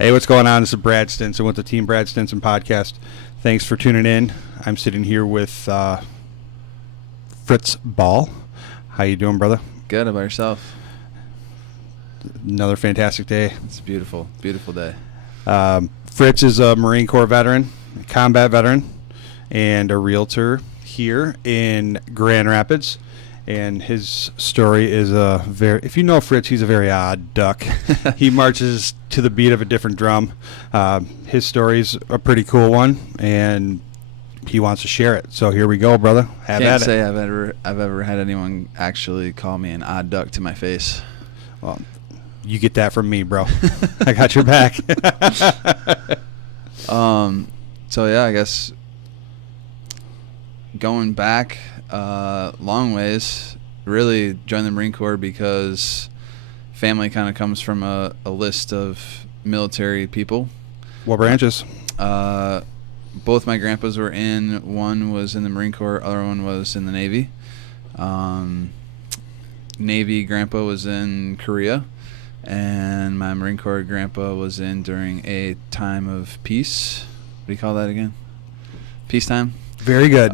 Hey, what's going on? This is Brad Stinson with the Team Brad Stinson podcast. Thanks for tuning in. I'm sitting here with Fritz Ball. How you doing, brother? Good. How about yourself? Another fantastic day. It's a beautiful, beautiful day. Fritz is a Marine Corps veteran, a combat veteran, and a realtor here in Grand Rapids. And his story is if you know Fritz, he's a very odd duck. He marches to the beat of a different drum. His story's a pretty cool one, and he wants to share it. So here we go, brother. Have Can't at say it. I've ever had anyone actually call me an odd duck to my face. Well, you get that from me, bro. I got your back. So yeah, I guess going back long ways, really joined the Marine Corps because family kind of comes from a list of military people. What branches? Both my grandpas were in. One was in the Marine Corps, other one was in the Navy. Navy grandpa was in Korea, and my Marine Corps grandpa was in during a time of peace. What do you call that again? Peacetime? Very good.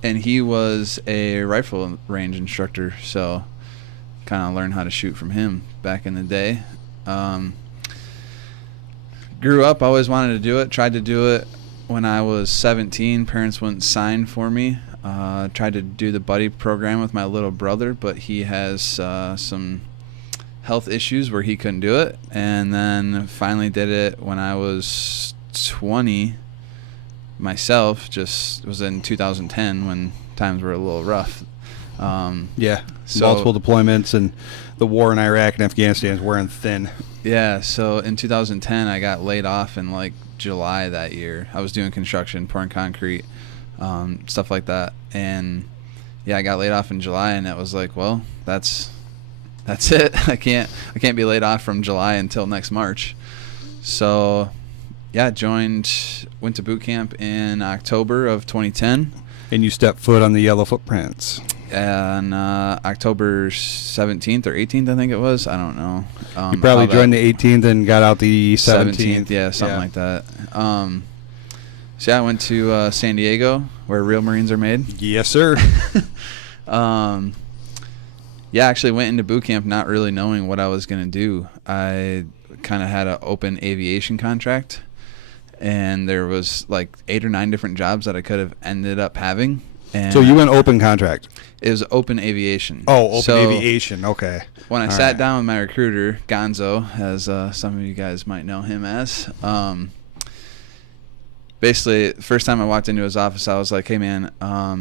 And he was a rifle range instructor, so kind of learned how to shoot from him back in the day. Grew up, always wanted to do it, tried to do it when I was 17. Parents wouldn't sign for me. Tried to do the buddy program with my little brother, but he has some health issues where he couldn't do it. And then finally did it when I was 20 myself. Just was in 2010 when times were a little rough. Yeah, so multiple deployments, and the war in Iraq and Afghanistan is wearing thin. Yeah, so in 2010 I got laid off in like July that year. I was doing construction, pouring concrete, stuff like that, and yeah, I got laid off in July, and it was like, well, that's it. I can't be laid off from July until next March. So yeah, went to boot camp in October of 2010. And you stepped foot on the yellow footprints. And October 17th or 18th, I think it was. I don't know. You probably joined the 18th and got out the 17th. Yeah, something like that. So yeah, I went to San Diego, where real Marines are made. Yes, sir. Yeah, I actually went into boot camp not really knowing what I was going to do. I kind of had an open aviation contract, and there was like 8 or 9 different jobs that I could have ended up having. And so you went open contract? It was open aviation. Oh, open aviation. Okay. When I sat down with my recruiter, Gonzo, as some of you guys might know him as, basically, the first time I walked into his office, I was like, "Hey, man, I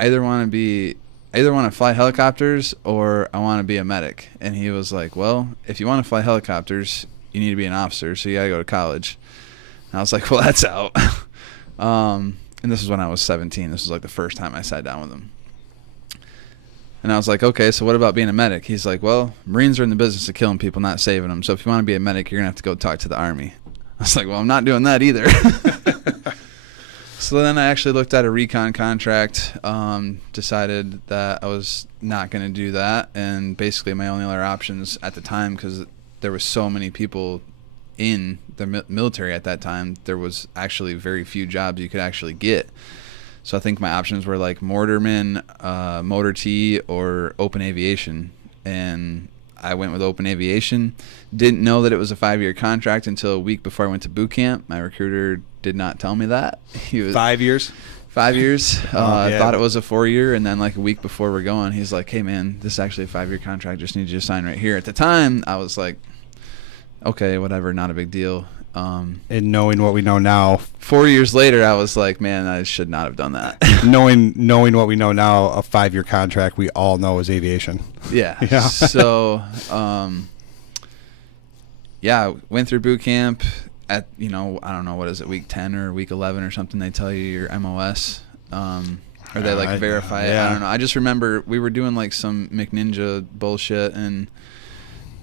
either want to fly helicopters or I want to be a medic." And he was like, "Well, if you want to fly helicopters, you need to be an officer, so you got to go to college." And I was like, "Well, that's out." And this was when I was 17. This was like the first time I sat down with him. And I was like, "Okay, so what about being a medic?" He's like, "Well, Marines are in the business of killing people, not saving them. So if you want to be a medic, you're going to have to go talk to the Army." I was like, "Well, I'm not doing that either." So then I actually looked at a recon contract, decided that I was not going to do that. And basically my only other options at the time, because there were so many people in the military at that time, there was actually very few jobs you could actually get. So I think my options were like mortarman, motor T, or open aviation. And I went with open aviation. Didn't know that it was a 5-year contract until a week before I went to boot camp. My recruiter did not tell me that. He was 5 years? 5 years. I Yeah. thought it was a 4-year, and then like a week before we're going, he's like, "Hey man, this is actually a 5-year contract. Just need you to sign right here." At the time, I was like, "Okay, whatever, not a big deal." And knowing what we know now, 4 years later, I was like, "Man, I should not have done that." knowing what we know now, a 5-year contract we all know is aviation. Yeah. Yeah. So, yeah, went through boot camp at, I don't know, what is it, week 10 or week 11 or something, they tell you your MOS. Or they like verify it. Yeah. I don't know. I just remember we were doing like some McNinja bullshit, and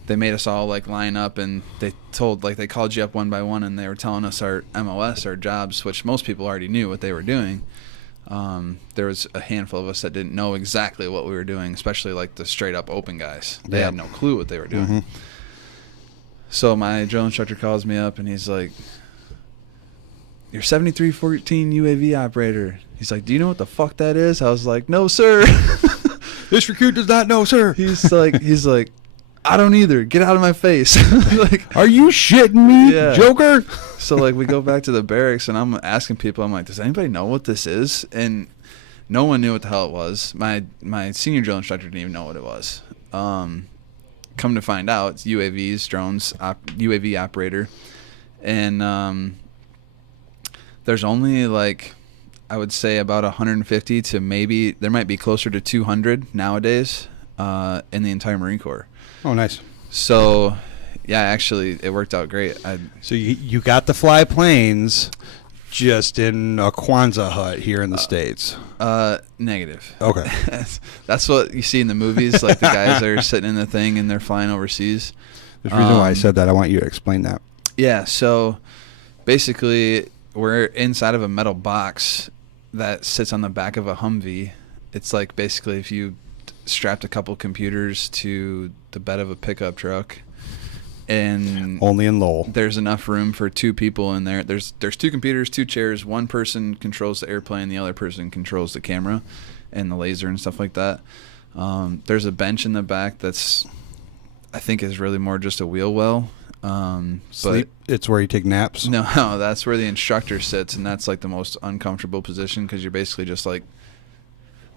they made us all like line up, and they called you up one by one, and they were telling us our MOS, our jobs, which most people already knew what they were doing. There was a handful of us that didn't know exactly what we were doing, especially like the straight up open guys. They had no clue what they were doing. Mm-hmm. So my drill instructor calls me up and he's like, "You're 7314 UAV operator." He's like, "Do you know what the fuck that is?" I was like, "No, sir." This recruit does not know, sir. He's like, "I don't either. Get out of my face." Like, are you shitting me, Yeah. Joker? so like we go back to the barracks and I'm asking people, I'm like, "Does anybody know what this is?" And no one knew what the hell it was. My senior drill instructor didn't even know what it was. Come to find out, it's UAVs, drones, UAV operator. And there's only like, I would say about 150 to maybe, there might be closer to 200 nowadays in the entire Marine Corps. Oh, nice. So, yeah, actually, it worked out great. So you got to fly planes just in a Kwanzaa hut here in the States. Negative. Okay. That's what you see in the movies, like the guys are sitting in the thing and they're flying overseas. There's a reason why I said that. I want you to explain that. Yeah, so basically we're inside of a metal box that sits on the back of a Humvee. It's like basically if you strapped a couple computers to the bed of a pickup truck, and Only in Lowell. there's enough room for two people in there. There's two computers, two chairs. One person controls the airplane, the other person controls the camera and the laser and stuff like that. There's a bench in the back that's, I think, is really more just a wheel well. Sleep. It's where you take naps. No, that's where the instructor sits, and that's like the most uncomfortable position because you're basically just like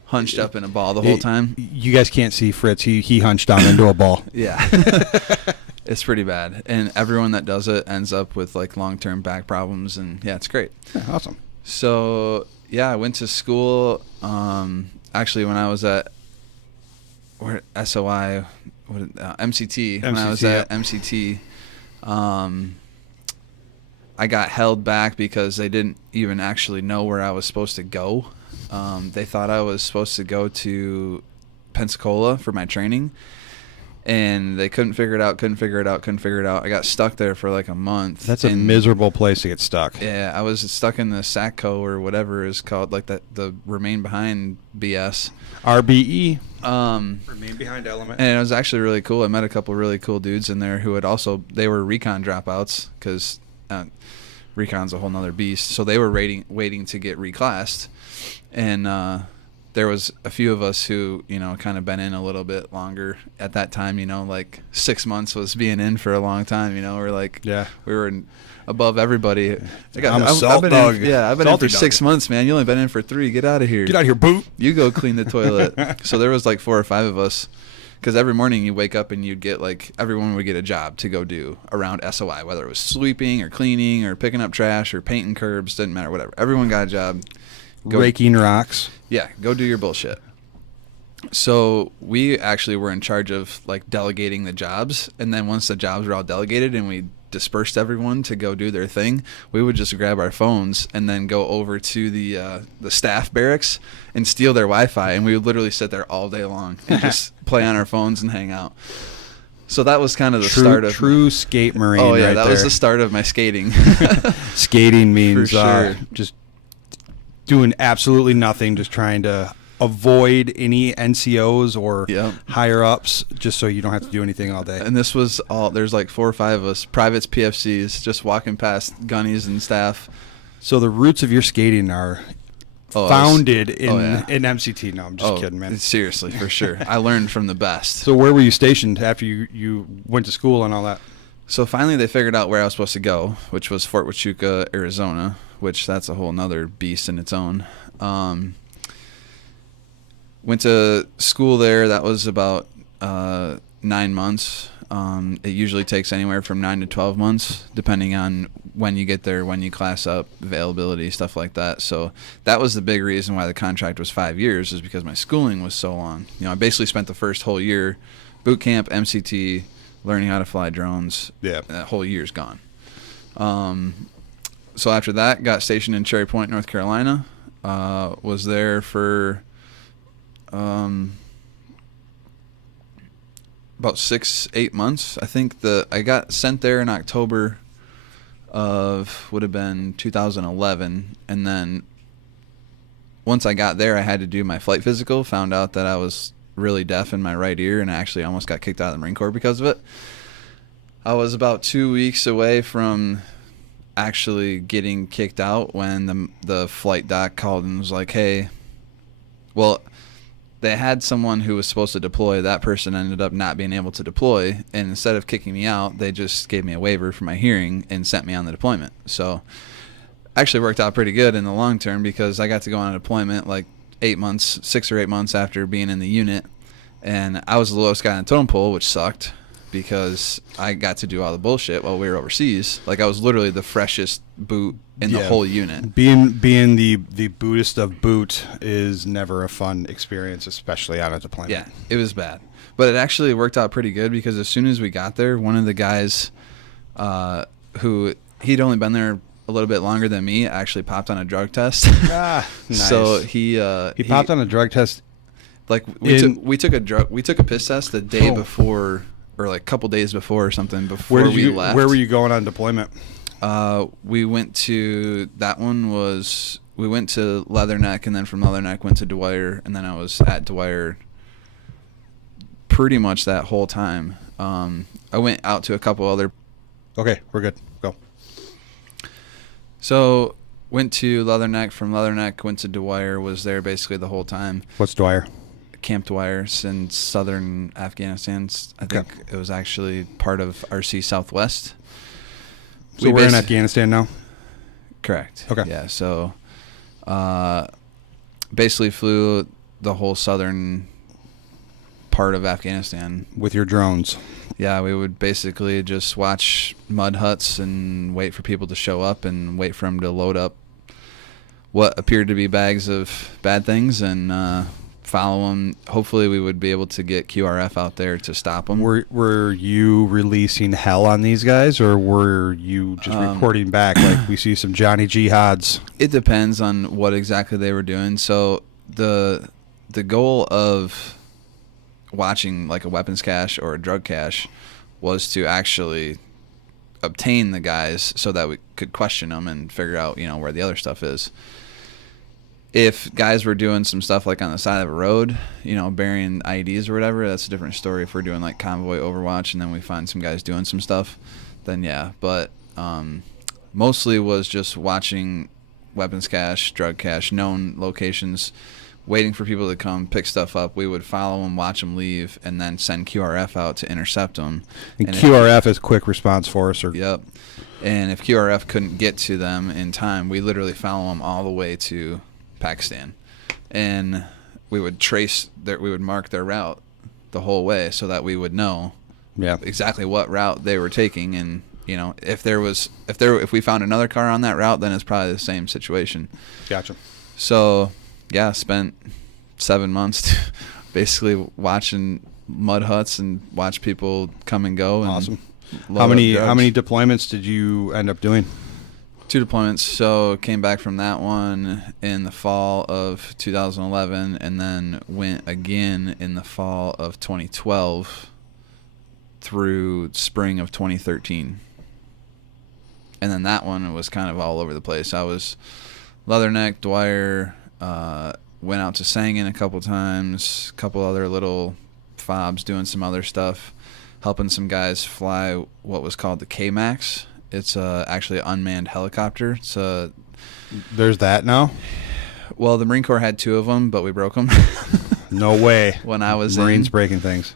hunched up in a ball the whole time. You guys can't see Fritz. He hunched down into a ball. Yeah. It's pretty bad. And everyone that does it ends up with like long-term back problems, and yeah, it's great. Yeah, awesome. So, yeah, I went to school. Actually, when I was at SOI, MCT, when I was at MCT, I got held back because they didn't even actually know where I was supposed to go. They thought I was supposed to go to Pensacola for my training, and they couldn't figure it out. I got stuck there for like a month. That's a miserable place to get stuck. Yeah, I was stuck in the SACCO or whatever is called, like the Remain Behind BS. RBE. Remain Behind element. And it was actually really cool. I met a couple really cool dudes in there who had also, they were recon dropouts because recon's a whole nother beast. So they were waiting to get reclassed. And there was a few of us who, kind of been in a little bit longer at that time, like 6 months was being in for a long time, we're like, Yeah. we were above everybody. I'm a salt dog. I've been Salty in for dog. 6 months, man. You only been in for 3. Get out of here. Get out of here, boot. You go clean the toilet. So there was like 4 or 5 of us, because every morning you wake up and you'd get like, everyone would get a job to go do around SOI, whether it was sweeping or cleaning or picking up trash or painting curbs, didn't matter, whatever. Everyone got a job. Raking rocks. Yeah, go do your bullshit. So we actually were in charge of like delegating the jobs, and then once the jobs were all delegated and we dispersed everyone to go do their thing, we would just grab our phones and then go over to the staff barracks and steal their Wi-Fi, and we would literally sit there all day long and just play on our phones and hang out. So that was kind of the start of true skate marine. Oh yeah, right that there. was the start of my skating. Skating means For sure. just doing absolutely nothing, just trying to avoid any NCOs or Yep. higher ups, just so you don't have to do anything all day. And this was all, there's like 4 or 5 of us, privates, PFCs, just walking past gunnies and staff. So the roots of your skating are founded in MCT. No, I'm just kidding, man. Seriously, for sure. I learned from the best. So where were you stationed after you went to school and all that? So finally they figured out where I was supposed to go, which was Fort Huachuca, Arizona, which that's a whole nother beast in its own. Went to school there. That was about 9 months. It usually takes anywhere from 9 to 12 months, depending on when you get there, when you class up, availability, stuff like that. So that was the big reason why the contract was 5 years, is because my schooling was so long. I basically spent the first whole year, boot camp, MCT, learning how to fly drones. Yeah. That whole year's gone. So after that, got stationed in Cherry Point, North Carolina. Was there for about 6-8 months. I think I got sent there in October of, would have been 2011, and then once I got there, I had to do my flight physical. Found out that I was really deaf in my right ear, and I actually almost got kicked out of the Marine Corps because of it. I was about 2 weeks away from actually getting kicked out when the flight doc called and was like, hey, well, they had someone who was supposed to deploy. That person ended up not being able to deploy, and instead of kicking me out, they just gave me a waiver for my hearing and sent me on the deployment. So actually worked out pretty good in the long term because I got to go on a deployment like 6 or 8 months after being in the unit, and I was the lowest guy on the totem pole, which sucked because I got to do all the bullshit while we were overseas. Like I was literally the freshest boot in the whole unit. Being the bootest of boot is never a fun experience, especially on a deployment. Yeah, it was bad. But it actually worked out pretty good because as soon as we got there, one of the guys who he'd only been there a little bit longer than me actually popped on a drug test. Nice. So he popped on a drug test. Like we took a piss test the day before, or like a couple days before or something before we left. Where were you going on deployment? We went to Leatherneck, and then from Leatherneck went to Dwyer, and then I was at Dwyer pretty much that whole time. I went out to a couple other. Okay, we're good. Go. So went to Leatherneck, from Leatherneck went to Dwyer, was there basically the whole time. What's Dwyer? Camp Dwyer in southern Afghanistan. I think it was actually part of RC Southwest. So we're in Afghanistan now? Correct. Okay. Yeah, so basically flew the whole southern part of Afghanistan. With your drones? Yeah, we would basically just watch mud huts and wait for people to show up and wait for them to load up what appeared to be bags of bad things and follow them. Hopefully we would be able to get QRF out there to stop them. Were you releasing hell on these guys, or were you just reporting back like we see some Johnny Jihads? It depends on what exactly they were doing. So the goal of watching like a weapons cache or a drug cache was to actually obtain the guys so that we could question them and figure out, where the other stuff is. If guys were doing some stuff like on the side of a road, burying IEDs or whatever, that's a different story. If we're doing like convoy overwatch and then we find some guys doing some stuff, then yeah. But mostly was just watching weapons cache, drug cache, known locations, waiting for people to come pick stuff up. We would follow them, watch them leave, and then send QRF out to intercept them. And QRF is quick response force. Yep. And if QRF couldn't get to them in time, we literally follow them all the way to Pakistan, and we would mark their route the whole way so that we would know exactly what route they were taking. And if we found another car on that route, then it's probably the same situation. Gotcha. So yeah, spent 7 months basically watching mud huts and watch people come and go. And awesome. How many deployments did you end up doing? 2 deployments. So came back from that one in the fall of 2011, and then went again in the fall of 2012 through spring of 2013. And then that one was kind of all over the place. I was Leatherneck, Dwyer, went out to Sangin a couple times, a couple other little fobs, doing some other stuff, helping some guys fly what was called the K-Max. It's actually an unmanned helicopter. There's that now? Well, the Marine Corps had 2 of them, but we broke them. No way. When I was Marines breaking things.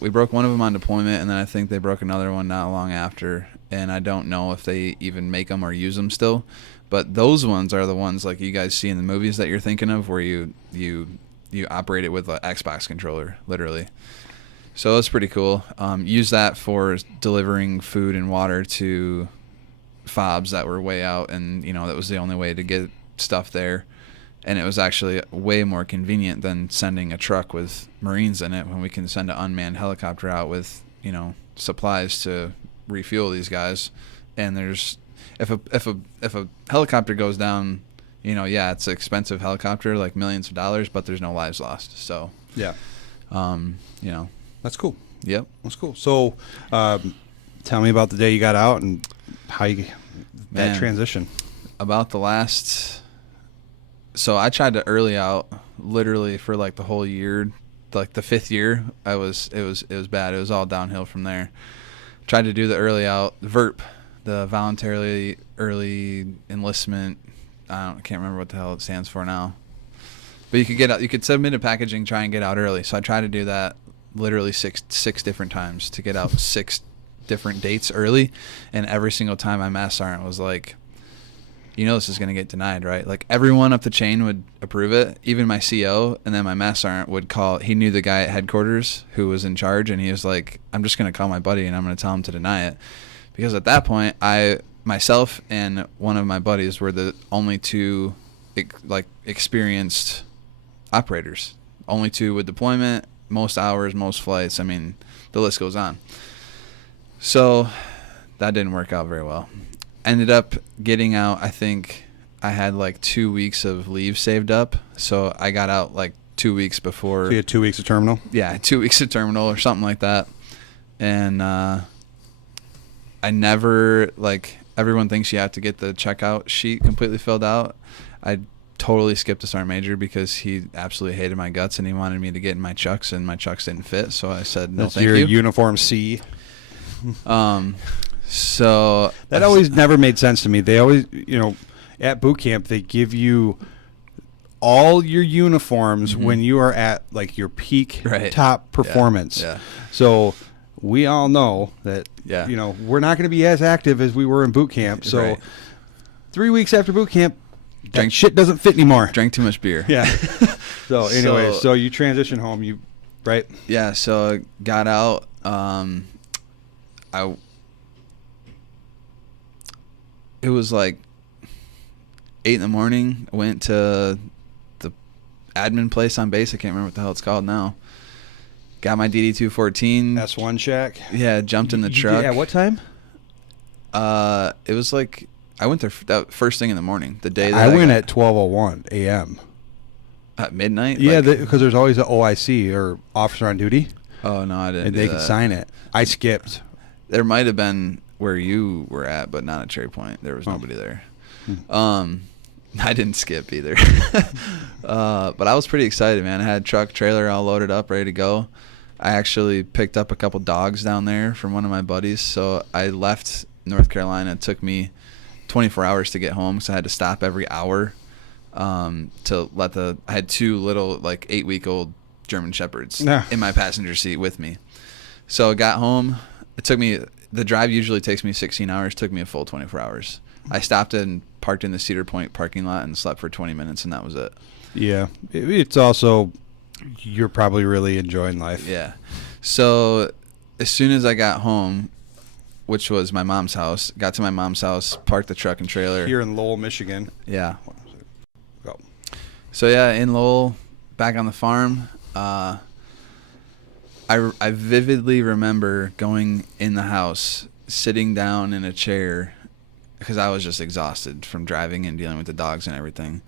We broke one of them on deployment, and then I think they broke another one not long after. And I don't know if they even make them or use them still. But those ones are the ones like you guys see in the movies that you're thinking of, where you operate it with an Xbox controller, literally. So it's pretty cool. Use that for delivering food and water to fobs that were way out, and that was the only way to get stuff there. And it was actually way more convenient than sending a truck with Marines in it, when we can send an unmanned helicopter out with supplies to refuel these guys. And there's if a helicopter goes down, it's an expensive helicopter, like millions of dollars, but there's no lives lost. So yeah, that's cool. Yep. That's cool. So, tell me about the day you got out and how that transition. About the last, so I tried to early out literally for like the whole year, like the 5th year. It was bad. It was all downhill from there. tried to do the early out, VERP, the voluntarily early enlistment. I can't remember what the hell it stands for now. But you could submit a packaging, try and get out early. So I tried to do that literally six different times to get out 6 different dates early, and every single time my mass sergeant was like, this is going to get denied, right? Like, everyone up the chain would approve it, even my CO, and then my mass sergeant would call. He knew the guy at headquarters who was in charge, and he was like, I'm just going to call my buddy and I'm going to tell him to deny it. Because at that point, myself and one of my buddies were the only 2 experienced operators, only 2 with deployment, most hours, most flights. I mean, the list goes on. So that didn't work out very well. Ended up getting out, I think I had like 2 weeks of leave saved up. So I got out like 2 weeks before. So you had 2 weeks of terminal? Yeah, 2 weeks of terminal or something like that. And I never, everyone thinks you have to get the checkout sheet completely filled out. I totally skipped the sergeant major because he absolutely hated my guts and he wanted me to get in my chucks, and my chucks didn't fit. So I said, no, thank you. That's your uniform C. So that always never made sense to me. They always, at boot camp, they give you all your uniforms when you are at like your peak top performance. Yeah. So we all know that, we're not going to be as active as we were in boot camp. So 3 weeks after boot camp, shit doesn't fit anymore. Drank too much beer. Yeah. So anyway, so you transition home, right? Yeah. So I got out. It was like 8 a.m. I went to the admin place on base. I can't remember what the hell it's called now. Got my DD-214. S1 shack. Yeah, jumped in the truck. Yeah, what time? It was like I went there that first thing in the morning. The day that I went at 12:01 a.m. At midnight. Yeah, because there's always an OIC or officer on duty. Oh no, I didn't. And they could sign it. I skipped. There might have been where you were at, but not at Cherry Point. There was nobody there. I didn't skip either. But I was pretty excited, man. I had truck, trailer all loaded up, ready to go. I actually picked up a couple dogs down there from one of my buddies. So I left North Carolina. It took me 24 hours to get home because I had to stop every hour to let I had 2 little 8-week-old German Shepherds in my passenger seat with me. So I got home. It took me, the drive usually takes me 16 hours. It took me a full 24 hours. I stopped and parked in the Cedar Point parking lot and slept for 20 minutes, and that was it. Yeah. It's also, you're probably really enjoying life. Yeah. So as soon as I got home, which was my mom's house, got to my mom's house, parked the truck and trailer. Here in Lowell, Michigan. Yeah. Go. So yeah, in Lowell, back on the farm, I vividly remember going in the house, sitting down in a chair, because I was just exhausted from driving and dealing with the dogs and everything.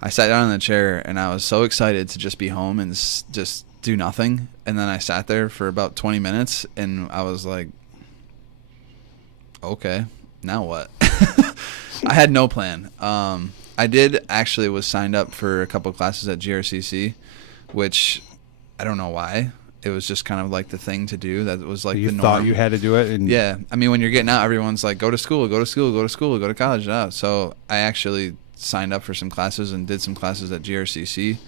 I sat down in the chair, and I was so excited to just be home and just do nothing. And then I sat there for about 20 minutes, and I was like, okay, now what? I had no plan. I was signed up for a couple classes at GRCC, which I don't know why. It was just kind of like the thing to do. That was like the norm. You thought you had to do it? And yeah. I mean, when you're getting out, everyone's like, go to school, go to school, go to school, go to college. So I actually signed up for some classes and did some classes at GRCC,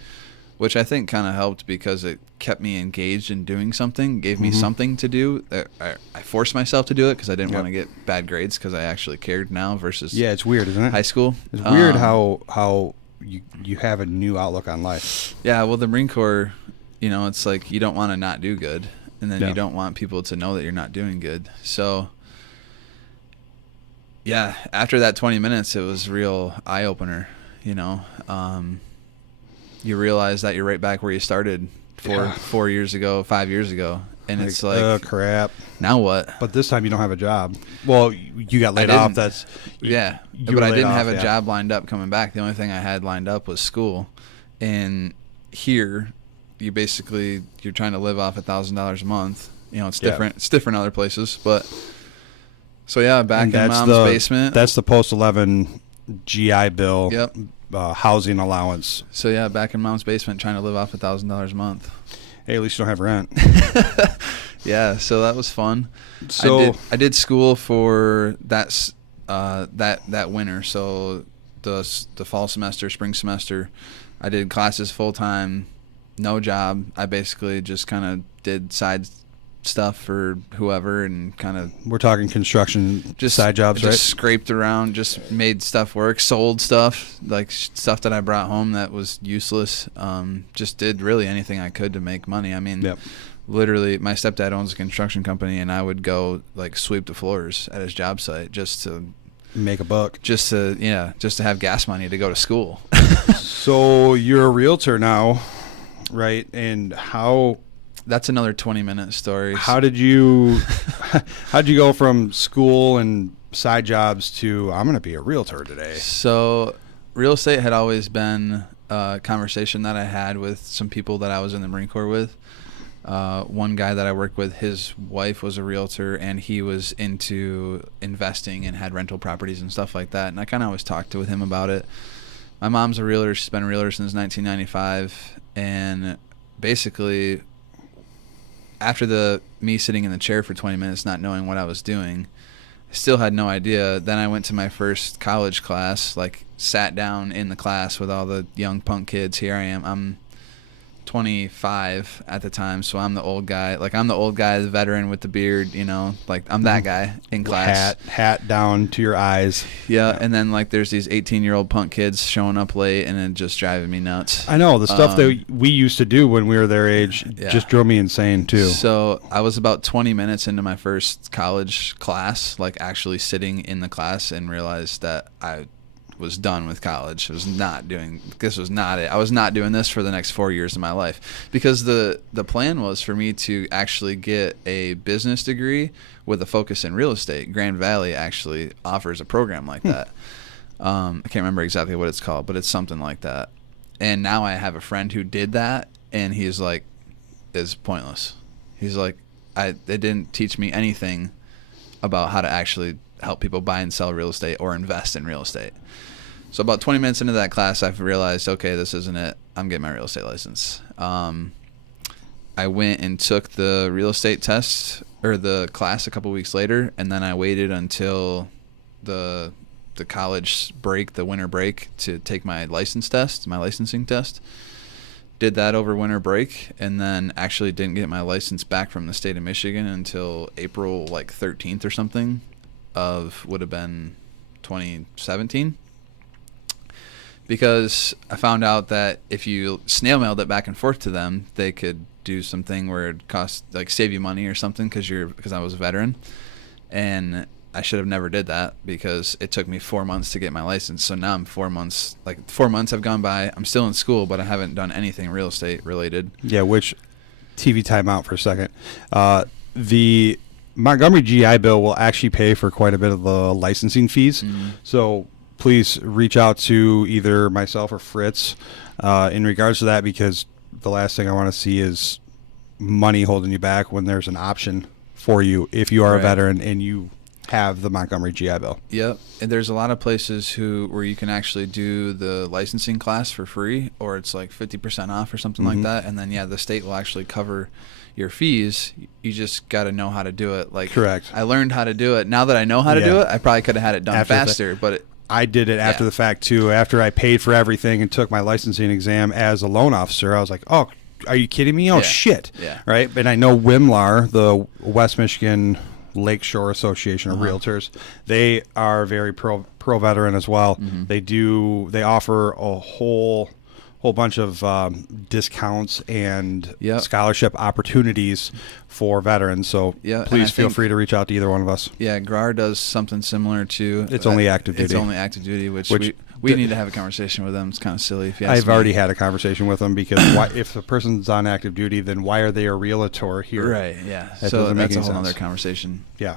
which I think kind of helped because it kept me engaged in doing something, gave me something to do. I forced myself to do it because I didn't want to get bad grades because I actually cared now versus it's weird, isn't it? High school. It's weird how you have a new outlook on life. Yeah, well, the Marine Corps, it's like you don't want to not do good, and then you don't want people to know that you're not doing good. So, yeah, after that 20 minutes, it was real eye-opener, You realize that you're right back where you started 4 years ago, 5 years ago. And it's like, oh, crap. Now what? But this time you don't have a job. Well, you got laid off. But I didn't have a job lined up coming back. The only thing I had lined up was school. And here, you're trying to live off $1,000 a month. It's different. It's different other places. But so yeah, back in mom's basement. That's the post-11 GI Bill. Yep. Housing allowance. So yeah, back in mom's basement, trying to live off $1,000 a month. Hey, at least you don't have rent. Yeah, so that was fun. So I did school for that winter. So the fall semester, spring semester, I did classes full time, no job. I basically just kind of did side stuff for whoever and kind of we're talking construction, just side jobs, just right? scraped around, just made stuff work, sold stuff, like stuff that I brought home that was useless. Just did really anything I could to make money. I mean, Yep. literally, my stepdad owns a construction company, and I would go like sweep the floors at his job site just to Make a buck. just to have gas money to go to school. So you're a realtor now, right? And That's another 20-minute story. how did you go from school and side jobs to I'm going to be a realtor today? So real estate had always been a conversation that I had with some people that I was in the Marine Corps with. One guy that I worked with, his wife was a realtor, and he was into investing and had rental properties and stuff like that. And I kind of always talked with him about it. My mom's a realtor. She's been a realtor since 1995. And basically, after me sitting in the chair for 20 minutes not knowing what I was doing, I still had no idea. Then I went to my first college class, like sat down in the class with all the young punk kids. Here I am. I'm 25 at the time, so I'm the old guy. Like, I'm the old guy, the veteran with the beard, like I'm that guy in class. Hat down to your eyes. Yeah, and then like there's these 18-year-old punk kids showing up late and it just driving me nuts. I know the stuff that we used to do when we were their age just drove me insane too. So I was about 20 minutes into my first college class, like actually sitting in the class, and realized that I was done with college. This was not it. I was not doing this for the next 4 years of my life, because the plan was for me to actually get a business degree with a focus in real estate. Grand Valley actually offers a program like that. I can't remember exactly what it's called, but it's something like that. And now I have a friend who did that, and he's like, it's pointless. He's like, they didn't teach me anything about how to actually help people buy and sell real estate or invest in real estate. So about 20 minutes into that class, I've realized, okay, this isn't it. I'm getting my real estate license. I went and took the real estate test, or the class, a couple weeks later, and then I waited until the college break, the winter break, to take my licensing test. Did that over winter break, and then actually didn't get my license back from the state of Michigan until April 13th or something would have been 2017. Because I found out that if you snail mailed it back and forth to them, they could do something where it cost, save you money or something, because I was a veteran. And I should have never did that, because it took me 4 months to get my license. So now I'm 4 months, 4 months have gone by. I'm still in school, but I haven't done anything real estate related. Yeah, which, TV time out for a second. The Montgomery GI Bill will actually pay for quite a bit of the licensing fees. Mm-hmm. So please reach out to either myself or Fritz in regards to that, because the last thing I want to see is money holding you back when there's an option for you if you are a veteran and you have the Montgomery GI Bill. Yep. And there's a lot of places where you can actually do the licensing class for free, or it's 50% off or something like that. And then, the state will actually cover your fees. You just got to know how to do it. Correct. I learned how to do it. Now that I know how to do it, I probably could have had it done faster, but I did it after the fact too. After I paid for everything and took my licensing exam as a loan officer, I was like, "Oh, are you kidding me? Oh shit!" Yeah. Right. And I know WMLAR, the West Michigan Lakeshore Association of Realtors, they are very pro veteran as well. Mm-hmm. They offer a whole bunch of discounts and scholarship opportunities for veterans. So please feel free to reach out to either one of us. Yeah, GRAR does something similar to. It's only active duty. It's only active duty, which we need to have a conversation with them. It's kind of silly. If you ask I've already had a conversation with them, because if a person's on active duty, then why are they a realtor here? Right. Yeah. So that's a whole other conversation. Yeah.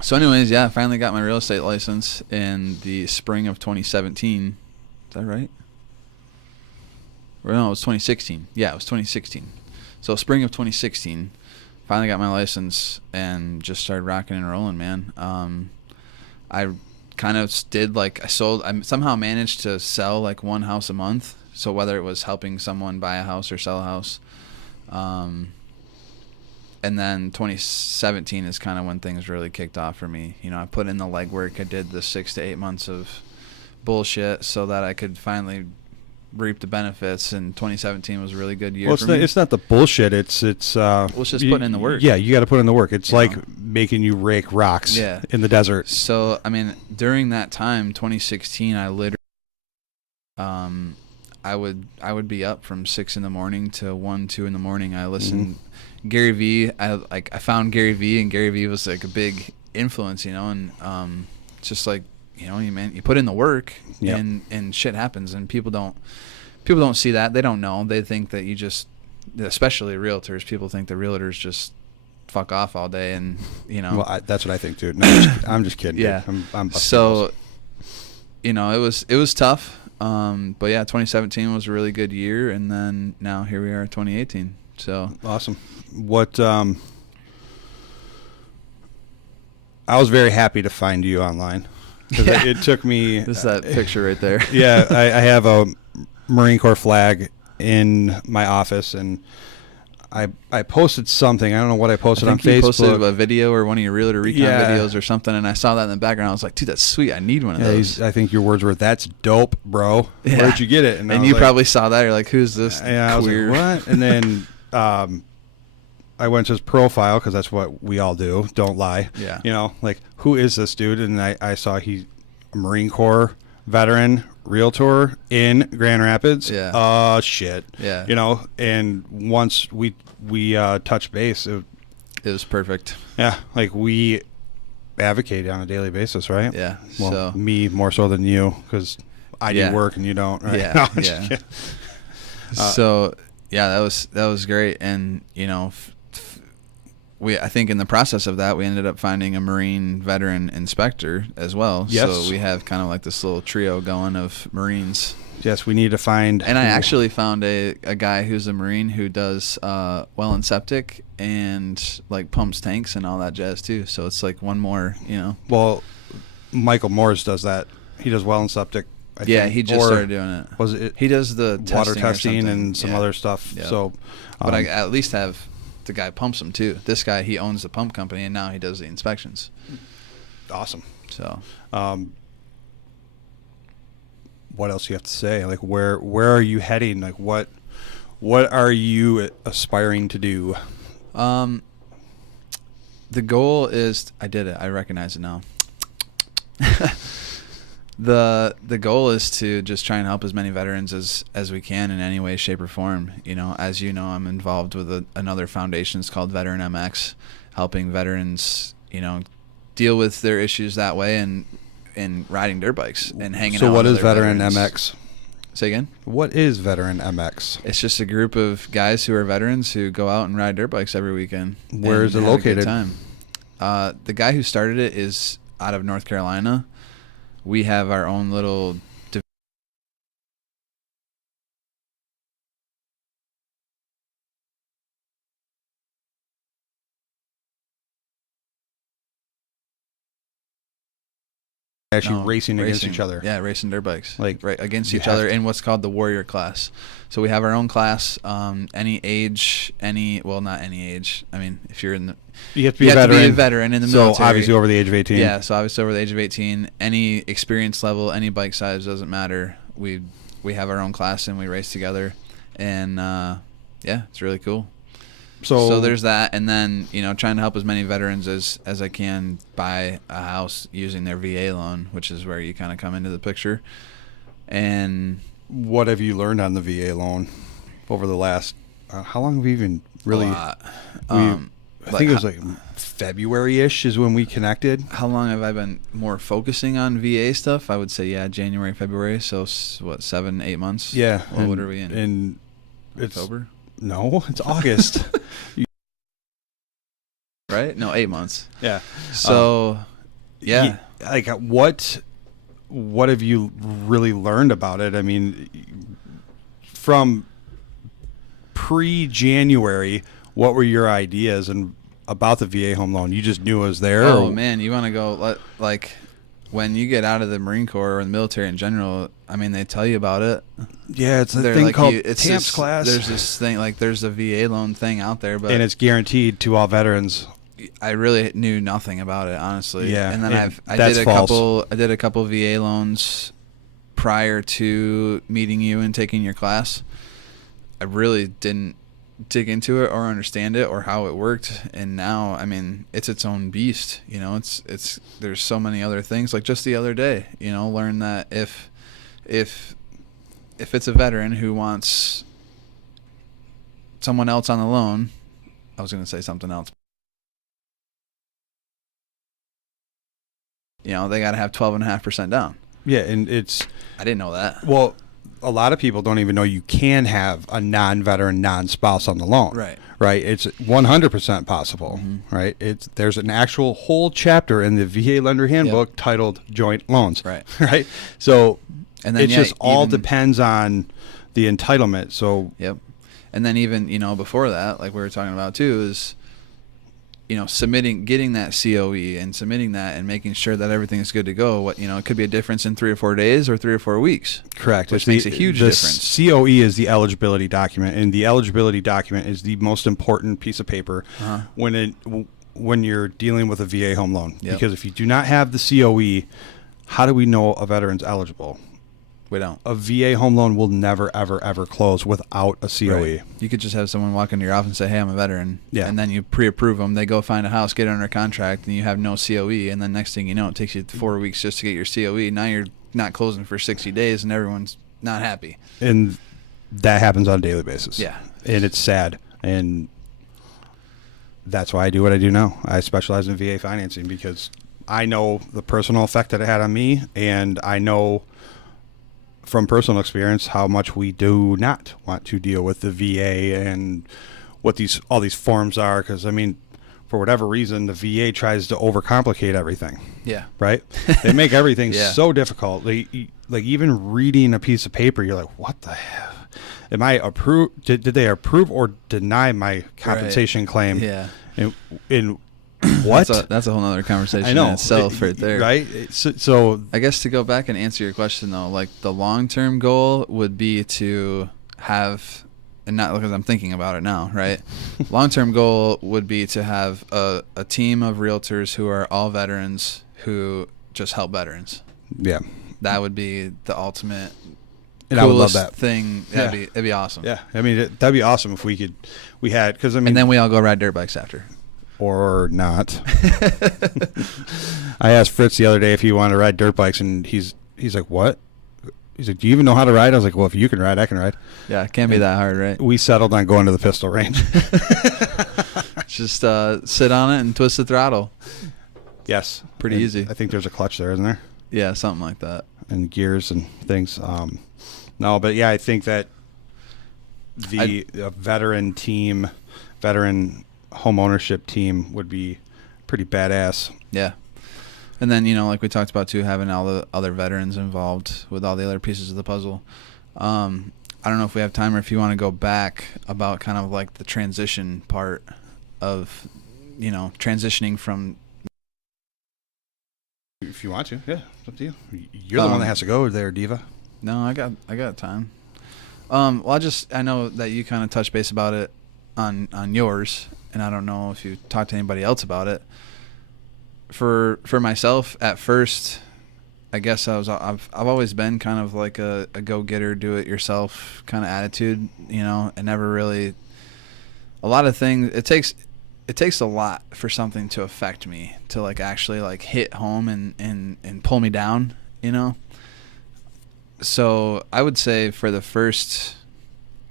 So anyways, I finally got my real estate license in the spring of 2017. Is that right? Or no, it was 2016. Yeah, it was 2016. So spring of 2016, finally got my license and just started rocking and rolling, man. I kind of did I somehow managed to sell one house a month. So whether it was helping someone buy a house or sell a house, And then 2017 is kind of when things really kicked off for me. You know, I put in the legwork. I did the 6 to 8 months of bullshit so that I could finally reap the benefits. And 2017 was a really good year for me. It's not the bullshit. It's Well, it's just putting in the work. Yeah, you got to put in the work. It's You like know? making you rake rocks in the desert. So, I mean, during that time, 2016, I literally, I would be up from 6 in the morning to 1, 2 in the morning. I listened. Gary Vee, I found Gary Vee, and Gary Vee was like a big influence, you know, and it's just like, you know, you put in the work, and shit happens, and people don't see that. They don't know. They think that you just, especially realtors, people think the realtors just fuck off all day, and you know. Well, that's what I think too. No, I'm just kidding. Yeah. Dude. I'm so, you know, it was tough. But yeah, 2017 was a really good year, and then now here we are, 2018. So awesome. What I was very happy to find you online, because it took me. This is that picture right there. Yeah, I have a Marine Corps flag in my office, and I posted something. I don't know what I posted on Facebook. You posted a video or one of your Realtor Recon videos or something, and I saw that in the background. I was like, dude, that's sweet. I need one of those. I think your words were, "That's dope, bro." Yeah. Where'd you get it? And you probably saw that. You're like, who's this? Yeah, I was like, what? And then I went to his profile, because that's what we all do. Don't lie. Yeah. You know, like, who is this dude? And I saw he's a Marine Corps veteran, realtor in Grand Rapids. Yeah. Shit. Yeah. You know, and once we touched base, it was perfect. Yeah. Like, we advocate on a daily basis, right? Yeah. Well, so me more so than you, because I do work and you don't, right? Yeah. No, yeah. So yeah, that was great. And you know, I think in the process of that, we ended up finding a Marine veteran inspector as well. Yes. So we have kind of like this little trio going of Marines. Yes, we need to find. And I actually found a guy who's a Marine who does well and septic and like pumps tanks and all that jazz too. So it's like one more, you know. Well, Michael Morris does that. He does well and septic. I think. He just started doing it. Was it? He does the water testing and some other stuff. Yep. So, but I at least have the guy pumps them too. This guy, he owns the pump company, and now he does the inspections. Awesome. So, what else do you have to say? Like, where are you heading? Like, what are you aspiring to do? The goal is, I did it. I recognize it now. The goal is to just try and help as many veterans as we can in any way, shape, or form. You know, as you know, I'm involved with another foundation. It's called Veteran MX, helping veterans, you know, deal with their issues that way and riding dirt bikes and hanging out. So what with is Veteran veterans. MX? Say again? What is Veteran MX? It's just a group of guys who are veterans who go out and ride dirt bikes every weekend. Where is it located? Time. The guy who started it is out of North Carolina. We have our own little racing against each other. Yeah, racing dirt bikes. Like, right against each other in what's called the warrior class. So we have our own class, any age, not any age. I mean, if you're in the you have to be a veteran in the military. So obviously over the age of 18. Yeah, so obviously over the age of 18, any experience level, any bike size, doesn't matter. We have our own class and we race together, and yeah, it's really cool. So there's that, and then, you know, trying to help as many veterans as I can buy a house using their VA loan, which is where you kind of come into the picture. And what have you learned on the VA loan over the last? How long have we even really? A lot. I think it was like February-ish is when we connected. How long have I been more focusing on VA stuff? I would say, January, February. So what, 7-8 months? Yeah. Well, what are we in? In October? No, it's August. Right? No, 8 months. Yeah. So, yeah. Like, what have you really learned about it? I mean, from pre-January, what were your ideas and about the VA home loan? You just knew it was there? Oh, man, you want to go like when you get out of the Marine Corps or the military in general, I mean, they tell you about it. Yeah, it's a They're thing like called it's TAMPS this, class. There's this thing, like there's a VA loan thing out there, but and it's guaranteed to all veterans. I really knew nothing about it, honestly. Yeah, and then I that's false. did a couple VA loans prior to meeting you and taking your class. I really didn't dig into it or understand it or how it worked, and now, I mean, it's its own beast. You know, it's there's so many other things. Like just the other day, you know, learn that if it's a veteran who wants someone else on the loan, I was going to say something else. You know, they got to have 12.5% down. Yeah, and I didn't know that. well, a lot of people don't even know you can have a non-veteran, non-spouse on the loan. Right. Right. It's 100% possible. Mm-hmm. Right. There's an actual whole chapter in the VA Lender Handbook titled Joint Loans. Right. Right. So And then it just all depends on the entitlement. So yep. And then even, you know, before that, like we were talking about too, is, you know, getting that COE and submitting that and making sure that everything is good to go. What, you know, it could be a difference in 3 or 4 days or 3 or 4 weeks. correct. Which makes a huge difference. COE is the eligibility document, and the eligibility document is the most important piece of paper when you're dealing with a VA home loan. Yep. Because if you do not have the COE, how do we know a veteran's eligible? We don't. A VA home loan will never, ever, ever close without a COE. Right. You could just have someone walk into your office and say, hey, I'm a veteran. Yeah. And then you pre-approve them. They go find a house, get it under contract, and you have no COE. And then next thing you know, it takes you 4 weeks just to get your COE. Now you're not closing for 60 days, and everyone's not happy. And that happens on a daily basis. Yeah. And it's sad. And that's why I do what I do now. I specialize in VA financing because I know the personal effect that it had on me, and I know from personal experience how much we do not want to deal with the VA and what all these forms are, because I mean, for whatever reason, the VA tries to overcomplicate everything. Yeah. Right. They make everything Yeah. so difficult. Like even reading a piece of paper, you're like, what the hell? Am I approved? Did they approve or deny my compensation claim? Yeah. In what? That's a whole other conversation I know. in itself right there. Right. So I guess to go back and answer your question though, like the long-term goal would be to have, and not because I'm thinking about it now, right? Long-term goal would be to have a team of realtors who are all veterans who just help veterans. yeah. That would be the ultimate And I would love coolest that thing. It'd be awesome. Yeah. I mean, that'd be awesome if we had, because I mean, And then we all go ride dirt bikes after. or not. I asked Fritz the other day if he wanted to ride dirt bikes, and he's like, what? He's like, do you even know how to ride? I was like, well, if you can ride, I can ride. Yeah, it can't be that hard, right? We settled on going to the pistol range. Just sit on it and twist the throttle. Yes. Pretty easy. I think there's a clutch there, isn't there? Yeah, something like that. And gears and things. No, but yeah, I think that the veteran home ownership team would be pretty badass. Yeah. And then, you know, like we talked about too, having all the other veterans involved with all the other pieces of the puzzle. I don't know if we have time or if you want to go back about kind of like the transition part of, you know, transitioning from. If you want to, yeah, it's up to you. You're the one that has to go there, Diva. No, I got time. Well, I know that you kind of touched base about it on yours, and I don't know if you talked to anybody else about it. For myself, at first, I guess I've always been kind of like a go-getter, do-it-yourself kind of attitude, you know, and never really. A lot of things it takes a lot for something to affect me, to like actually like hit home and pull me down, you know. So I would say for the first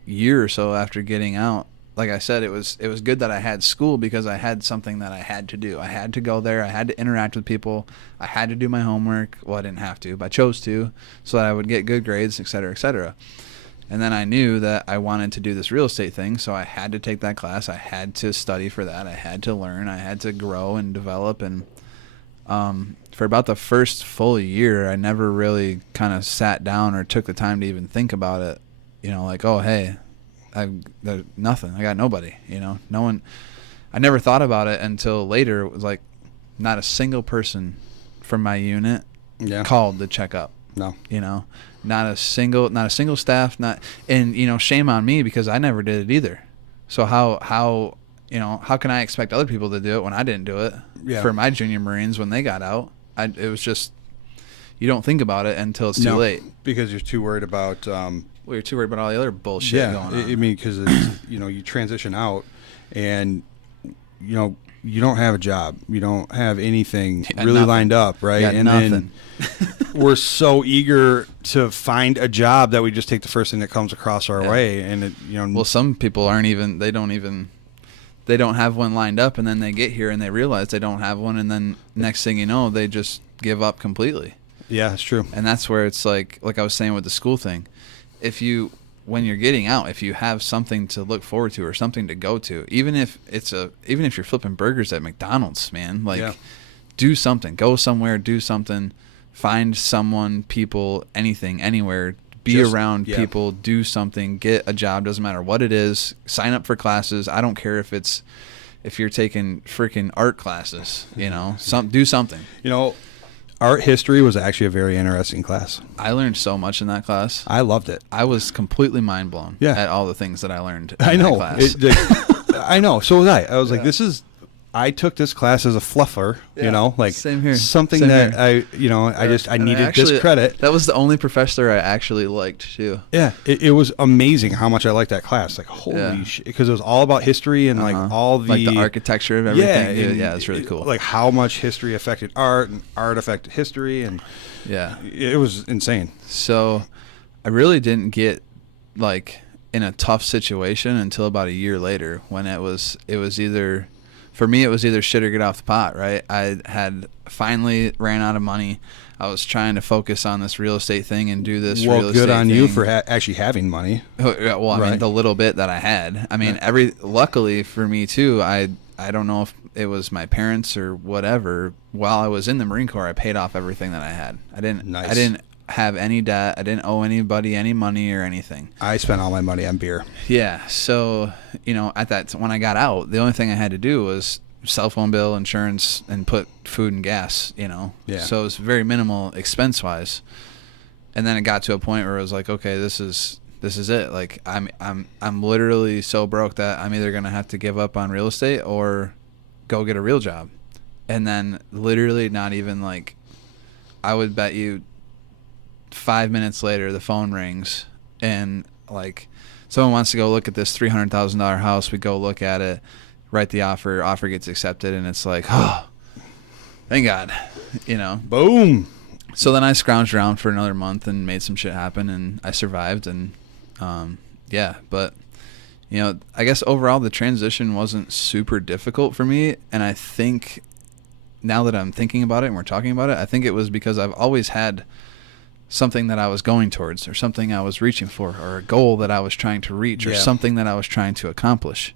year or so after getting out, like I said, it was good that I had school because I had something that I had to do. I had to go there. I had to interact with people. I had to do my homework. Well, I didn't have to, but I chose to, so that I would get good grades, et cetera, et cetera. And then I knew that I wanted to do this real estate thing, so I had to take that class. I had to study for that. I had to learn. I had to grow and develop. And for about the first full year, I never really kind of sat down or took the time to even think about it. You know, like, oh, hey, there's nothing. I got nobody, you know, no one. I never thought about it until later. It was like not a single person from my unit called to check up. No. You know, not a single staff, and you know, shame on me because I never did it either. So how can I expect other people to do it when I didn't do it for my junior Marines when they got out? It was just, you don't think about it until it's too late. Because you're too worried about you're too worried about all the other bullshit going on. I mean, because you transition out and you don't have a job, you don't have anything really lined up, right? And then we're so eager to find a job that we just take the first thing that comes across our way, and well, some people they don't have one lined up, and then they get here and they realize they don't have one, and then next thing you know, they just give up completely. Yeah, that's true. And that's where it's like I was saying with the school thing, when you're getting out, if you have something to look forward to or something to go to, even if you're flipping burgers at McDonald's, man, do something, go somewhere, do something, find someone, people, anything, anywhere, be around people, do something, get a job, doesn't matter what it is, sign up for classes. I don't care if you're taking freaking art classes, do something. Art history was actually a very interesting class. I learned so much in that class. I loved it. I was completely mind blown at all the things that I learned in that class. I know. So was I. I was like, I took this class as a fluffer, same here. Something Same that here. I needed this credit. That was the only professor I actually liked too. Yeah, it was amazing how much I liked that class. Like, holy shit, because it was all about history and all the architecture of everything. It's really cool. Like how much history affected art and art affected history, and it was insane. So I really didn't get in a tough situation until about a year later, when it was either. For me, it was either shit or get off the pot, right? I had finally ran out of money. I was trying to focus on this real estate thing and do this real estate thing. Well, good on you for actually having money. Well, I mean, the little bit that I had. I mean, luckily for me, too, I don't know if it was my parents or whatever. While I was in the Marine Corps, I paid off everything that I had. I didn't have any debt. I didn't owe anybody any money or anything. I spent all my money on beer. Yeah. So, when I got out, the only thing I had to do was cell phone bill, insurance, and put food and gas, Yeah. So it was very minimal expense wise. And then it got to a point where it was like, okay, this is it. Like I'm literally so broke that I'm either going to have to give up on real estate or go get a real job. And then literally not even I would bet you 5 minutes later, the phone rings and someone wants to go look at this $300,000 house. We go look at it, write the offer gets accepted, and it's like, oh, thank God, Boom. So then I scrounged around for another month and made some shit happen, and I survived, and but I guess overall the transition wasn't super difficult for me, and I think now that I'm thinking about it and we're talking about it, I think it was because I've always had something that I was going towards, or something I was reaching for, or a goal that I was trying to reach, or something that I was trying to accomplish.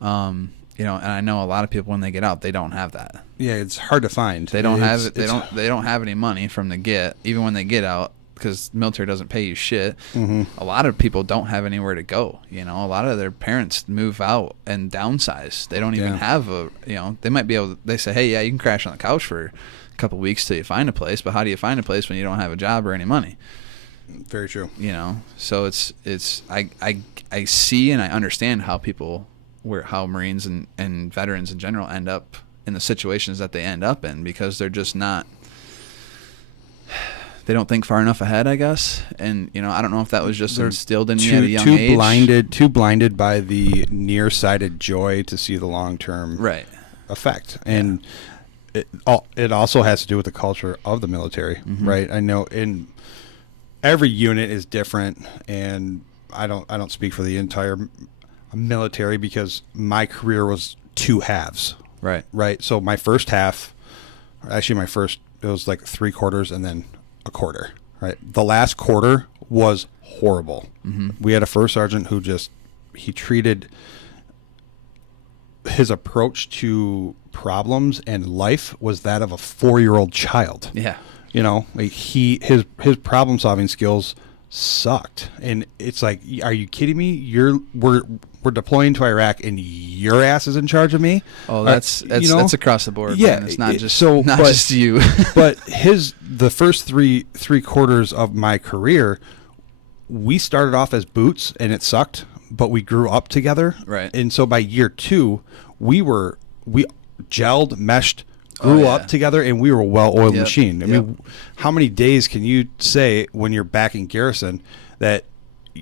And I know a lot of people when they get out, they don't have that. Yeah, it's hard to find. They don't have it. They don't have any money from the get, even when they get out, because the military doesn't pay you shit. Mm-hmm. A lot of people don't have anywhere to go. A lot of their parents move out and downsize. They don't even have they might be able to, they say, hey, yeah, you can crash on the couch for a couple weeks till you find a place, but how do you find a place when you don't have a job or any money? Very true. So it's I see and I understand how how Marines and veterans in general end up in the situations that they end up in, because they're just not, they don't think far enough ahead, I guess. And I don't know if that was just instilled in me at a young age. Too blinded by the nearsighted joy to see the long-term effect. And it also has to do with the culture of the military, right? I know every unit is different, and I don't speak for the entire military, because my career was two halves. Right. So my first half, actually it was like 3/4 and then a quarter. Right. The last quarter was horrible. Mm-hmm. We had a first sergeant who he treated his approach to problems and life was that of a 4-year-old child. Yeah. His problem solving skills sucked. And it's like, are you kidding me? We're deploying to Iraq and your ass is in charge of me. Oh, that's that's across the board. Yeah, man. It's not just but, just you. But the first three quarters of my career, we started off as boots and it sucked, but we grew up together. Right. And so by year 2, we gelled, meshed, grew up together, and we were a well-oiled machine. I mean, how many days can you say when you're back in garrison that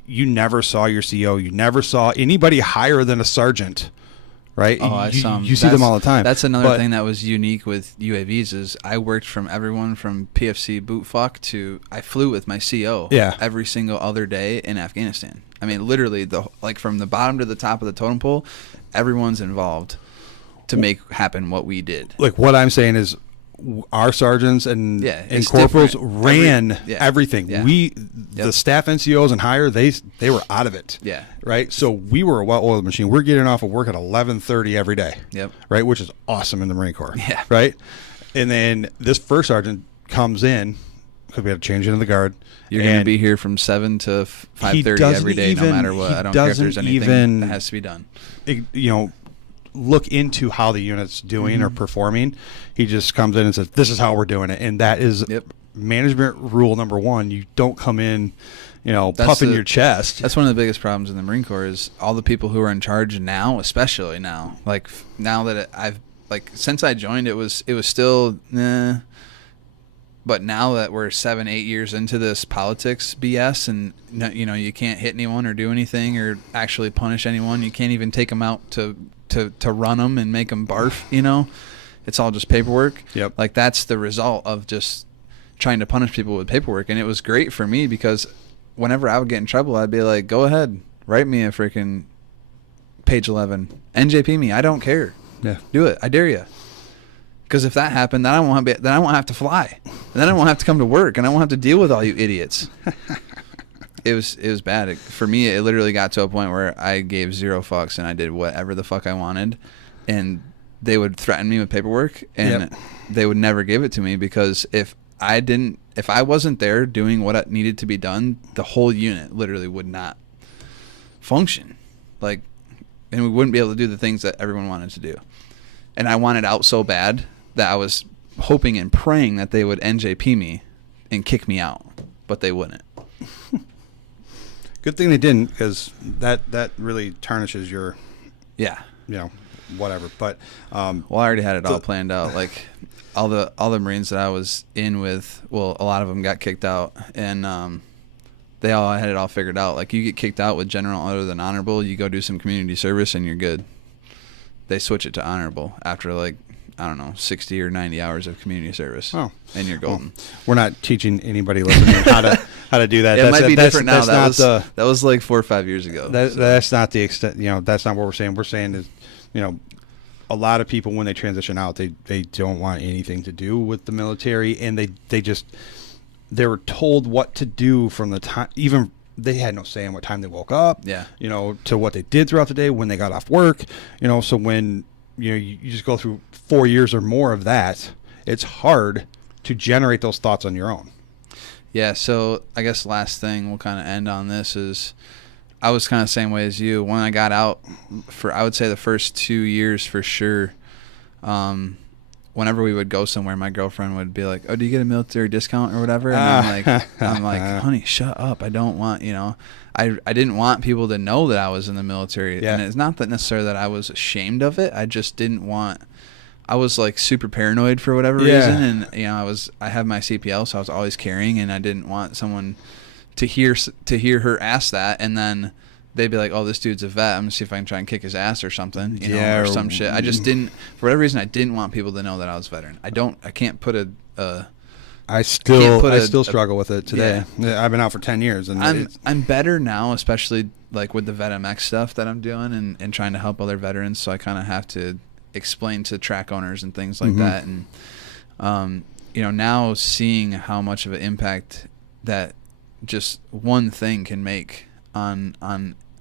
you never saw your CO, you never saw anybody higher than a sergeant, right? Oh, I saw them. You see them all the time. That's another thing that was unique with UAVs is I worked from everyone from PFC bootfuck to I flew with my CO every single other day in Afghanistan. I mean, literally, from the bottom to the top of the totem pole, everyone's involved to make happen what we did. Like what I'm saying is, our sergeants and corporals ran everything. Yeah. The staff NCOs and higher, they were out of it. Yeah. Right. So we were a well-oiled machine. We're getting off of work at 11:30 every day. Yep. Right, which is awesome in the Marine Corps. Yeah. Right. And then this first sergeant comes in because we had to change into the guard. You're going to be here from 7 to 5:30 every day, no matter what. I don't care if there's anything that has to be done. Look into how the unit's doing or performing. He just comes in and says, this is how we're doing it. And that is management rule number 1. You don't come in, puffing your chest. That's one of the biggest problems in the Marine Corps is all the people who are in charge now, especially now. Like now that since I joined, it was still, but now that we're 7-8 years into this politics BS and, you can't hit anyone or do anything or actually punish anyone. You can't even take them out to run them and make them barf, it's all just paperwork. Yep. Like that's the result of just trying to punish people with paperwork. And it was great for me because whenever I would get in trouble, I'd be like, go ahead, write me a freaking page 11, NJP me. I don't care. Yeah. Do it. I dare you. Because if that happened, then I won't have to fly. And then I won't have to come to work and I won't have to deal with all you idiots. It was bad. For me, it literally got to a point where I gave 0 fucks and I did whatever the fuck I wanted. And they would threaten me with paperwork and they would never give it to me because if I wasn't there doing what needed to be done, the whole unit literally would not function. And we wouldn't be able to do the things that everyone wanted to do. And I wanted out so bad that I was hoping and praying that they would NJP me and kick me out, but they wouldn't. Good thing they didn't, because that really tarnishes your, whatever. But well, I already had it all planned out. Like all the Marines that I was in with, well, a lot of them got kicked out, and they all had it all figured out. Like you get kicked out with general other than honorable, you go do some community service, and you're good. They switch it to honorable after 60 or 90 hours of community service. Oh, and you're golden. Well, we're not teaching anybody listening how to do that. It might be different now. That was like 4 or 5 years ago. That's not the extent. That's not what we're saying. We're saying is, a lot of people when they transition out, they don't want anything to do with the military, and they were told what to do from the time even. They had no say in what time they woke up, to what they did throughout the day, when they got off work, so when, you just go through 4 years or more of that, it's hard to generate those thoughts on your own. Yeah. So I guess last thing we'll kind of end on this is I was kind of the same way as you. When I got out I would say the first 2 years for sure, whenever we would go somewhere, my girlfriend would be like, "Oh, do you get a military discount or whatever?" And I'm like, "Honey, shut up. I don't want, I didn't want people to know that I was in the military." Yeah. And it's not that necessarily that I was ashamed of it. I just didn't want. I was like super paranoid for whatever reason, and I have my CPL, so I was always carrying, and I didn't want someone to hear her ask that, and then they'd be like, "Oh, this dude's a vet. I'm gonna see if I can try and kick his ass or something, or some shit." I just didn't, for whatever reason, I didn't want people to know that I was a veteran. I can't put I still struggle with it today. Yeah. I've been out for 10 years, and I'm better now, especially like with the Vet MX stuff that I'm doing and trying to help other veterans. So I kind of have to explain to track owners and things like that, and now seeing how much of an impact that just one thing can make on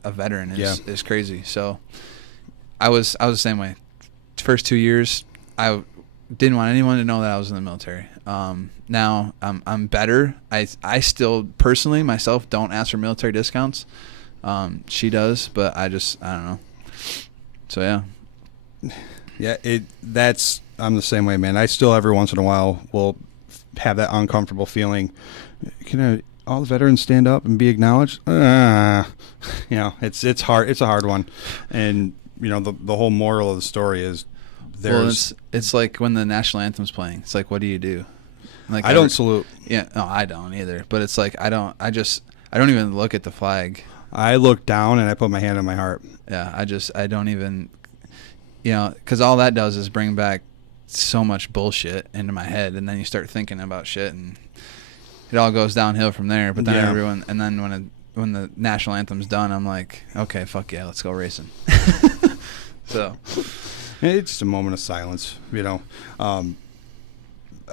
a veteran is crazy. So I was the same way. First 2 years, didn't want anyone to know that I was in the military. Now I'm better. I still personally myself don't ask for military discounts. She does, but I don't know. So yeah. Yeah, I'm the same way, man. I still every once in a while will have that uncomfortable feeling. Can all the veterans stand up and be acknowledged? It's hard. It's a hard one, and the whole moral of the story is it's like when the national anthem's playing. It's like, what do you do? Like I don't salute. Yeah, no, I don't either. But it's like I don't even look at the flag. I look down and I put my hand on my heart. Yeah, I don't even, because all that does is bring back so much bullshit into my head, and then you start thinking about shit, and it all goes downhill from there. But then when the national anthem's done, I'm like, okay, fuck yeah, let's go racing. So it's just a moment of silence,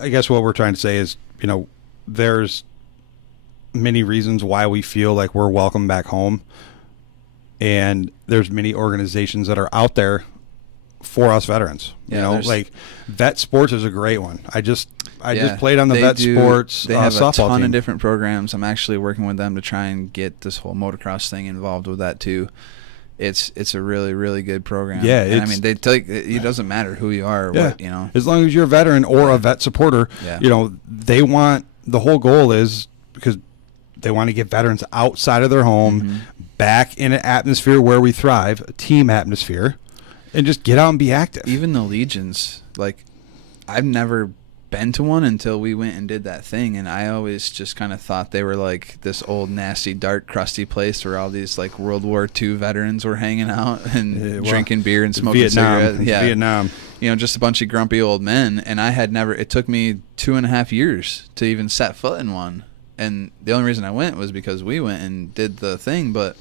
I guess what we're trying to say is, there's many reasons why we feel like we're welcome back home, and there's many organizations that are out there for us veterans. Like Vet Sports is a great one. I just played on the Vet Sports They have a softball ton team. of different programs. I'm actually working with them to try and get this whole motocross thing involved with that too. It's a really, really good program. Yeah, and I mean, it doesn't matter who you are or what, As long as you're a veteran or a vet supporter, they want, the whole goal is because they want to get veterans outside of their home, back in an atmosphere where we thrive, a team atmosphere, and just get out and be active. Even the legions, like, I've never been to one until we went and did that thing, and I always just kind of thought they were like this old, nasty, dark, crusty place where all these like World War II veterans were hanging out and drinking beer and smoking cigarettes. Yeah, Vietnam. Just a bunch of grumpy old men, and it took me 2.5 years to even set foot in one. And the only reason I went was because we went and did the thing, but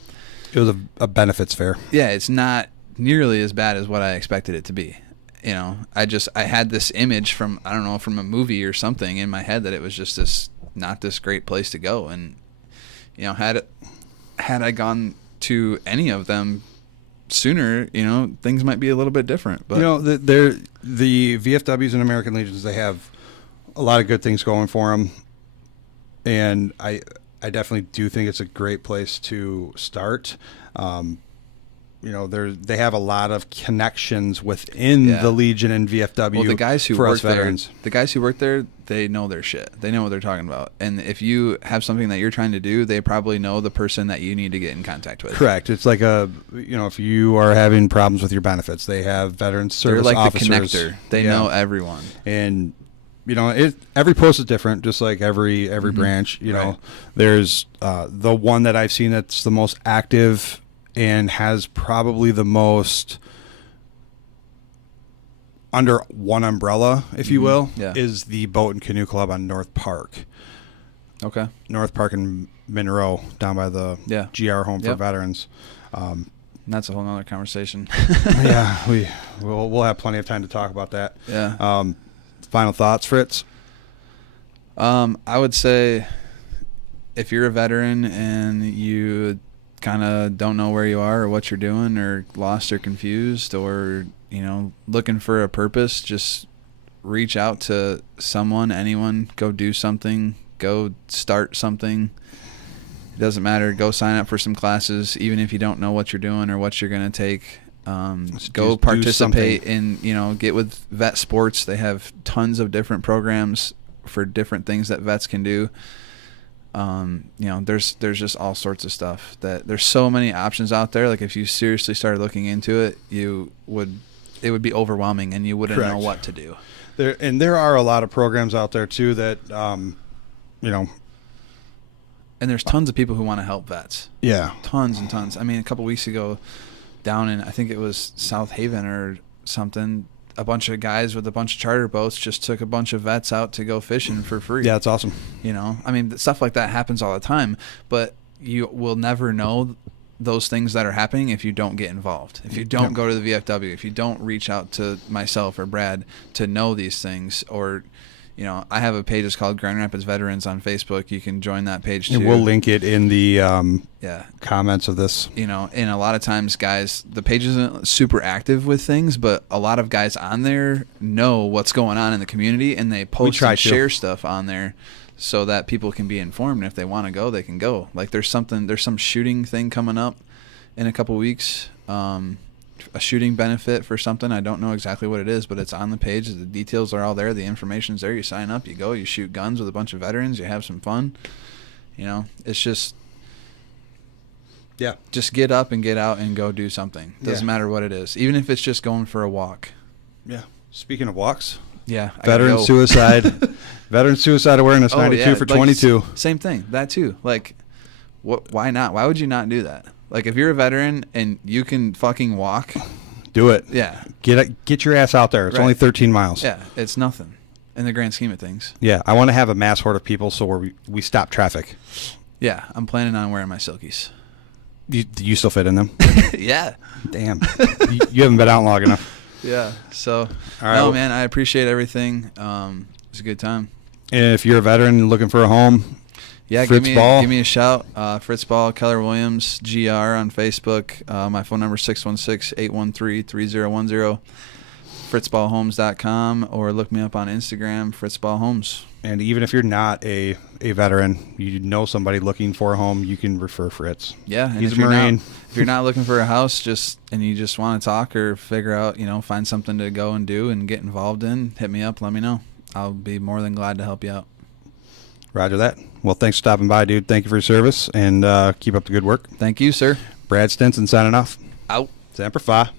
it was a benefits fair. Yeah, it's not nearly as bad as what I expected it to be. I had this image from a movie or something in my head that it was just not this great place to go. And, had I gone to any of them sooner, things might be a little bit different. But the VFWs and American Legions, they have a lot of good things going for them. And I definitely do think it's a great place to start. They have a lot of connections within the Legion and VFW. Well, the guys who work there, they know their shit. They know what they're talking about. And if you have something that you're trying to do, they probably know the person that you need to get in contact with. Correct. It's like if you are having problems with your benefits, they have veteran service officers. They're like the connector. They know everyone. And every post is different, just like every branch. Right. There's the one that I've seen that's the most active and has probably the most under one umbrella, if you will, is the Boat and Canoe Club on North Park. Okay. North Park in Monroe, down by the GR Home for Veterans. That's a whole nother conversation. Yeah, we'll have plenty of time to talk about that. Yeah. Final thoughts, Fritz? I would say if you're a veteran and you kind of don't know where you are or what you're doing, or lost or confused, or looking for a purpose, just reach out to anyone, go do something, go start something. It doesn't matter. Go sign up for some classes, even if you don't know what you're doing or what you're going to take. Go participate in, get with Vet Sports. They have tons of different programs for different things that vets can do. There's just all sorts of stuff there's so many options out there. Like if you seriously started looking into it, it would be overwhelming and you wouldn't know what to do. There are a lot of programs out there too that, and there's tons of people who want to help vets. Yeah. Tons and tons. I mean, a couple weeks ago down in, I think it was South Haven or something, a bunch of guys with a bunch of charter boats just took a bunch of vets out to go fishing for free. Yeah, it's awesome. I mean, stuff like that happens all the time, but you will never know those things that are happening if you don't get involved. If you don't go to the VFW, if you don't reach out to myself or Brad to know these things, or, you know, I have a page that's called Grand Rapids Veterans on Facebook. You can join that page too. And we'll link it in the yeah, comments of this. you know, and a lot of times, guys, the page isn't super active with things, but a lot of guys on there know what's going on in the community, and they post try and to. share stuff on there so that people can be informed. And if they want to go, they can go. Like there's some shooting thing coming up in a couple weeks. A shooting benefit for something. I don't know exactly what it is, but it's on the page. The details are all there. The information's there. You sign up, you go, you shoot guns with a bunch of veterans, you have some fun. You know, it's just get up and get out and go do something. Doesn't matter what it is. Even if it's just going for a walk. Yeah. Speaking of walks, Yeah. veteran suicide, veteran suicide awareness, 92 for like, 22. Same thing. That too. Like, why not? Why would you not do that? Like, if you're a veteran and you can fucking walk, Do it. yeah. Get your ass out there. It's Right. only 13 miles. Yeah, it's nothing in the grand scheme of things. Yeah. I want to have a mass horde of people so we stop traffic. Yeah, I'm planning on wearing my silkies. You still fit in them? Yeah. Damn. you haven't been out long enough. Yeah. So, All right, no, well- man, I appreciate everything. It's a good time. If you're a veteran looking for a home, Yeah, Fritz Ball. give me a shout. Fritz Ball, Keller Williams, GR on Facebook. My phone number is 616-813-3010. FritzBallHomes.com, or look me up on Instagram, Fritz Ball Homes. and even if you're not a veteran, you know somebody looking for a home, you can refer Fritz. Yeah, and He's if a you're not- Marine. if you're not looking for a house, and you just want to talk or figure out, find something to go and do and get involved in, hit me up. Let me know. I'll be more than glad to help you out. Roger that. Well, thanks for stopping by, dude. Thank you for your service, and keep up the good work. Thank you, sir. Brad Stinson signing off. Out. Semper Fi.